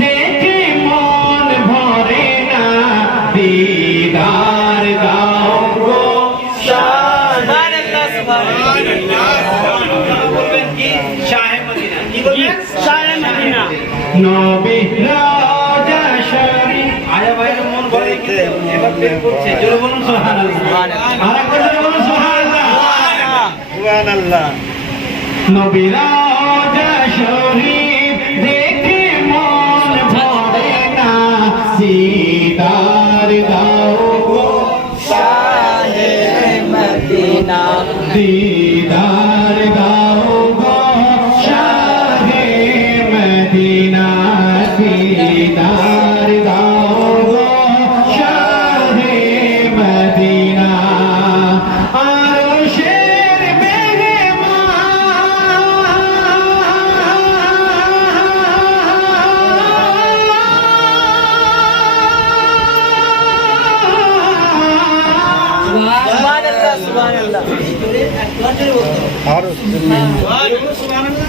দেখে মন ভরে না দিদার দাও নবী রাজা শরীফ। আয়া ভাইয়ের মন ভরে এবার প্রেম করছে। জোরে বলুন সুবহানাল্লাহ। আরেকবার জোরে বলুন সুবহানাল্লাহ। সুবহানাল্লাহ। নবী রাজা শরীফ দেখে মন ভরে না। দিদার সুবহানাল্লাহ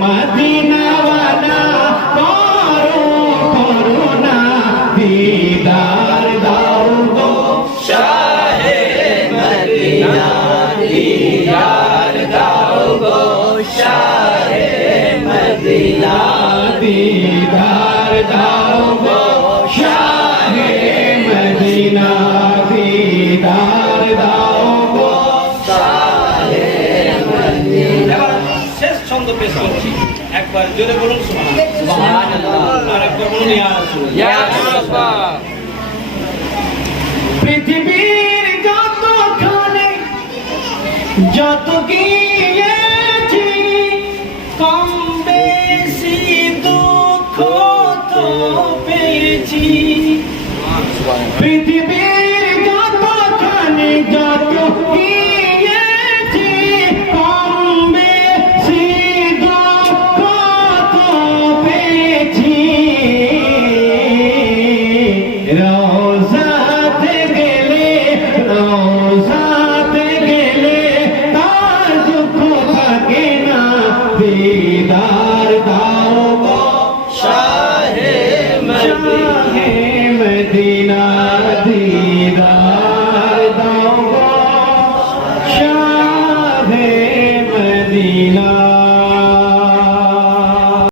মদিনাওয়ালা করো করুণা দিদার দাও গো। শাহে মদিনা দিদার দাও গো। শাহে মদিনা। দিদার দাও গো। ছন্দ পেশ করছি। একবার জোরে বলুন সুবহানাল্লাহ। আর একবার বলুন ইয়া ইয়া রাসূলুল্লাহ। পৃথিবীর যত খানে যত গিয়েছি কম বেশি দুঃখ তো পেয়েছি। Oh.